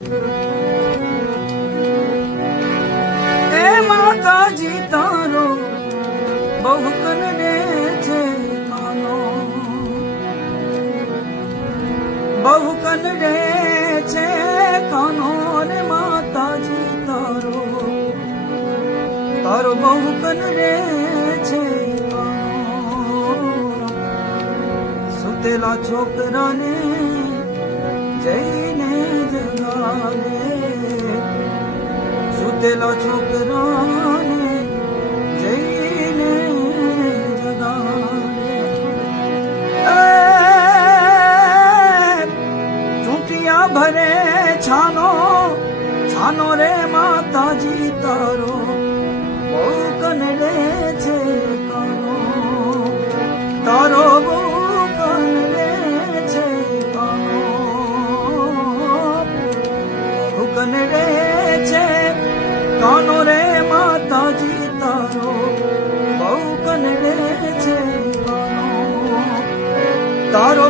એ માતાજી તારો બહુ કનડે છે કાનો, બહુ કનડે છે કાનો રે માતાજી તારો, તારો બહુ કનડે છે કાનો. સુતેલા છોકરાને જઈને જગાડે, સુતેલા છોકરાને જઈને જગાડે. ચૂંટિયા ભરે છાનો, છાનો રે માતાજી તારો બહુ કનડે છે કાનો, તારો બહુ કનડે છે કાનો, બહુ કનડે છે કાનો રે માતાજી તારો બહુ કનડે છે કાનો, તારો